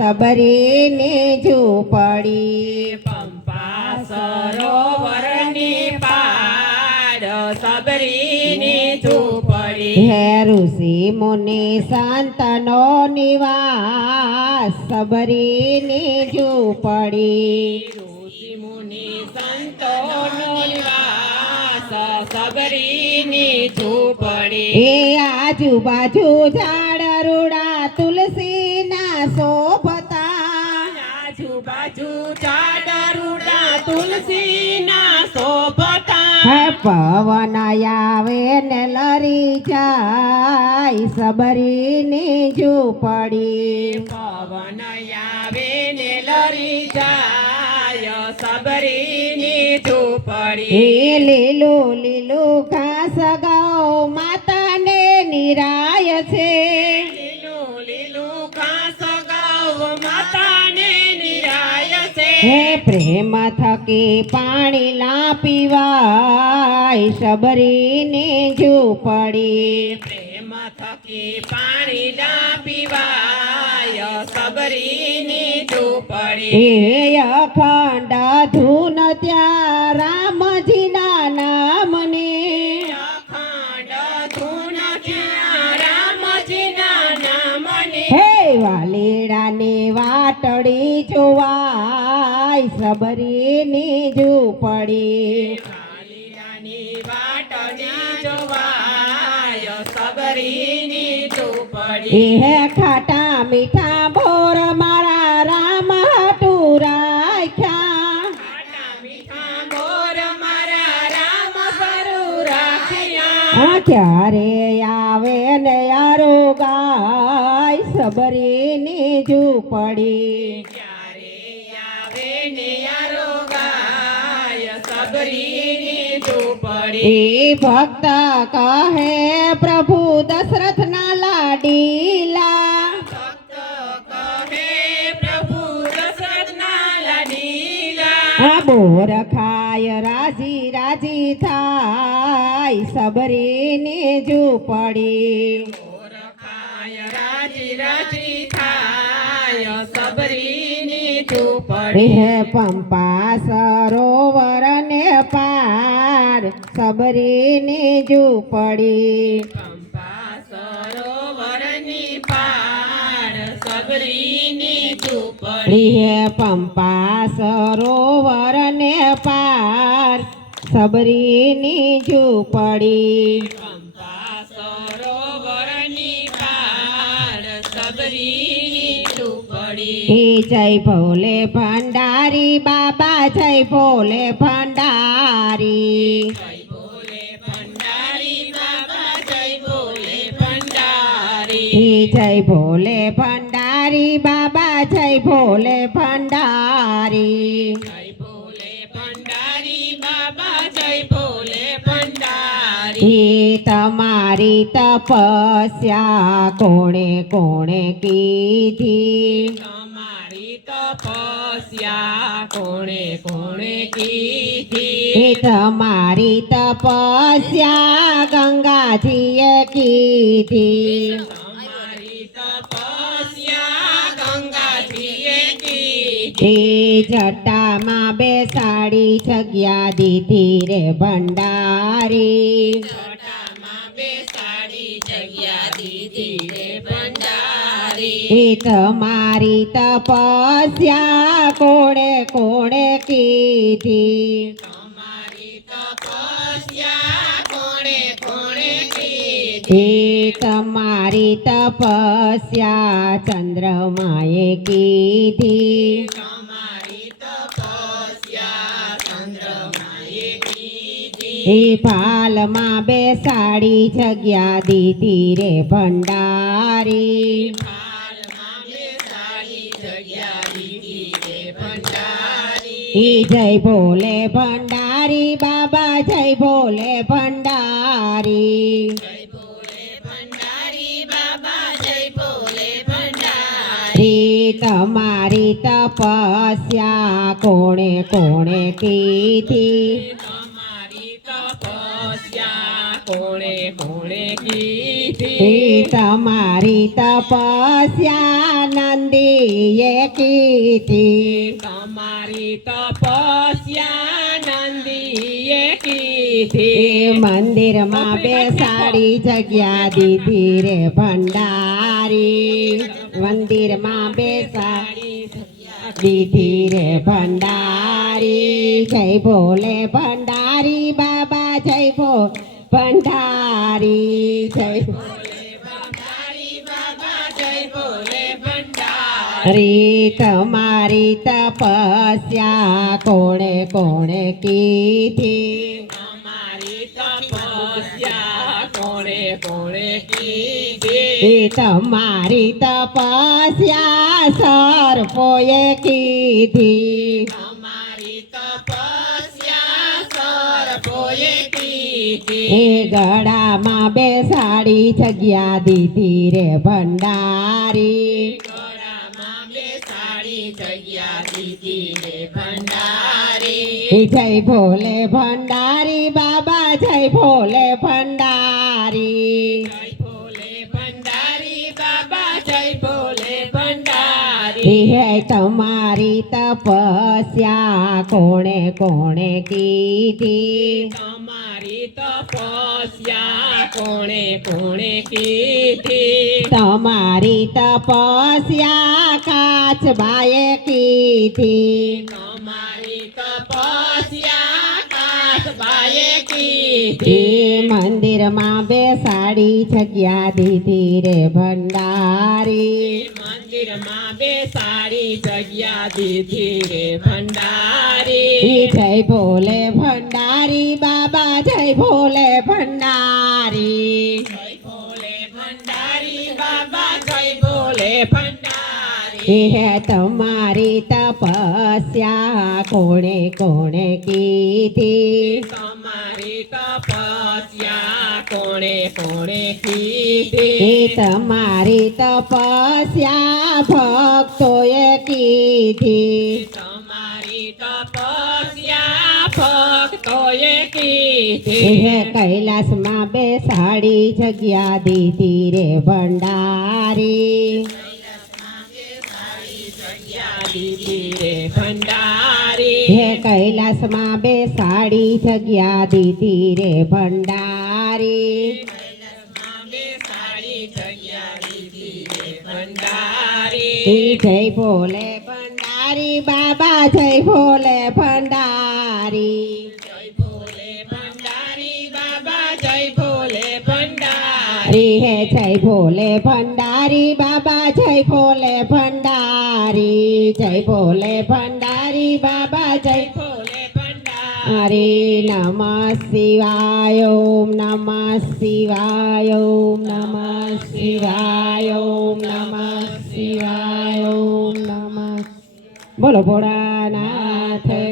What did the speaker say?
સબરીની ઝૂંપડી પંપા સરોવરની પાર સબરીની ઝૂંપડી હે ઋષિ મુનિ સંતનો નિવાસ સબરીની ઝૂંપડી ઋષિ મુનિ સંતોનો નિવાસ સબરીની ઝૂંપડી એ આજુબાજુ ઝાડ રૂડા તુલસીના શોભતા આજુબાજુ ચાડરૂડા તુલસીના શોભતા હે પવન આવે ને લરી જાય સબરીની ઝૂંપડી પવન આવે ને લરી જાય સબરીની ઝૂંપડી એ લીલું લીલું ઘાસ ગૌ માતાને નિરાય છે લીલું લીલું ઘાસ ગૌ માતાને નિરાય છે હે પ્રેમ થકી પાણી લા પીવાય સબરીની ઝૂંપડી પ્રેમ થકી પાણી ના પીવાય સબરીની ઝૂંપડી એ અખંડ ધૂન ત્યાં રામજીના નામને અખંડ ધૂન ત્યાં રામજીના નામને હે વાલીડાની વાટડી જોવાય સબરીની ઝૂંપડી વાલીડાની વાટડી જોવાય સબરીની ઝૂંપડી એ ખાટા મીઠા બોર મારા રામ હાટું રાખ્યા ખાટા મીઠા બોર મારા રામ ફરું રાખ્યા ક્યારે આવે ને યારો ગાય સબરીની ઝૂંપડી ક્યારે આવે ને યારો ગાય સબરીની ઝૂંપડી એ ભક્ત કહે પ્રભુ દશરથના લાડીલા ભક્ત કહે પ્રભુ દશરથના લાડીલા બોર ખાય રાજી રાજી થાય સબરીની ઝૂંપડી બોર ખાય રાજી રાજી થાય સબરીની ઝૂંપડી હે પંપા સરોવર ને પાર સબરીની ઝૂંપડી પંપા સરોવરની પાર સબરીની ઝૂંપડી હે પંપા સરોવર ને પાર સબરીની ઝૂંપડી પંપા સરોવરની પાર સબરીની ઝૂંપડી જય ભોલે ભંડારી બાબા જય ભોલે ભંડારી જય ભોલે ભંડારી બાબા જય ભોલે ભંડારી જય ભોલે ભંડારી બાબા જય ભોલે ભંડારી જય ભોલે ભંડારી બાબા જય ભોલે ભંડારી તમારી તપસ્યા કોણે કોણે કીધી તમારી તપસ્યા કોણે કોણે કીધી તમારી તપસ્યા ગંગાજીએ કીધી તમારી તપસ્યા ગંગાજીએ કીધી એ જટામાં બેસાડી જગ્યા દીધી રે ભંડારી જટામાં બેસાડી જગ્યા દીધી રે ભંડારી એ તમારી તપસ્યા કોણે કોણે કીધી તમારી તપસ્યા કોણે કોણે કીધી એ તમારી તપસ્યા ચંદ્રમાએ કીધી તમારી તપસ્યા ચંદ્રમાએ કીધી એ ભાલમાં બેસાડી જગ્યા દીધી રે ભંડારી હાલમાં બેસાડી જગ્યા દીધી રે ભંડારી જય ભોલે ભંડારી બાબા જય ભોલે ભંડારી જય ભોલે ભંડારી બાબા જય ભોલે ભંડારી તમારી તપસ્યા કોણે કોણે કીધી તમારી તપસ્યા કોણે કોણે એ કીધી તમારી તપસ્યા નંદીએ કીધી તમારી તપસ્યા નંદીએ એ કીધી મંદિરમાં બેસાડી જગ્યા દીધી રે ભંડારી મંદિરમાં બેસાડી દીધી રે ભંડારી જય ભોલે ભંડારી બાબા જય ભંડારી જય ભંડારી બાબા જય ભોલે ભંડારી રી તમારી તપસ્યા કોણે કોણે કીધી અમારી તપસ્યા કોણે કોણે એ કીધી તમારી તપસ્યા સર્પોએ કીધી અમારી તપસ્યા સર્પોએ કીધી એ ગળામાં બેસાડી જગ્યા દીધી રે ભંડારી ગળામાં બેસાડી જગ્યા દીધી રે ભંડારી જય ભોલે ભંડારી બાબા જય ભોલે ભંડારી જય ભોલે ભંડારી બાબા જય ભોલે ભંડારી હે તમારી તપસ્યા કોણે કોણે કીધી તમારી તપસ્યા કોણે કોણે કીધી તમારી તપસ્યા કાચબાએ કીધી તમારી તપસ્યા કાચબાએ એ કીધી મંદિરમાં બેસાડી જગ્યા દીધી રે ભંડારી મંદિરમાં બેસાડી જગ્યા દીધી રે ભંડારી જય ભોલે ભંડારી બાબા જય ભોલે ભંડારી જય ભોલે ભંડારી બાબા જય ભોલે ભંડારી હે તમારી તપસ્યા કોણે કોણે કીધી તમારી તપસ્યા કોણે કોણે એ કીધી તમારી તપસ્યા ભક્તોએ કીધી તમારી તપસ્યા ભક્તોએ કીધી હે કૈલાસમાં બેસાડી જગ્યા દીધી રે ભંડારી જગ્યા દીધી રે ભંડારી હે કૈલાસમાં બેસાડી જગ્યા દીધી રે ભંડારી બેસાડી જગ્યા દીધી રે ભંડારી જય ભોલે ભંડારી બાબા જય ભોલે ભંડારી જય ભોલે ભંડારી બાબા જય ભોલે ભંડારી હે જય ભોલે ભંડારી બાબા જય ભોલે ભંડારી જય ભોલે ભંડારી બાબા જય ભોલે ભંડારી હરે નમઃ શિવાય ઓમ નમઃ શિવાય ઓમ નમઃ શિવાય ઓમ નમઃ શિવાય ઓમ નમઃ બોલો ભોળાનાથ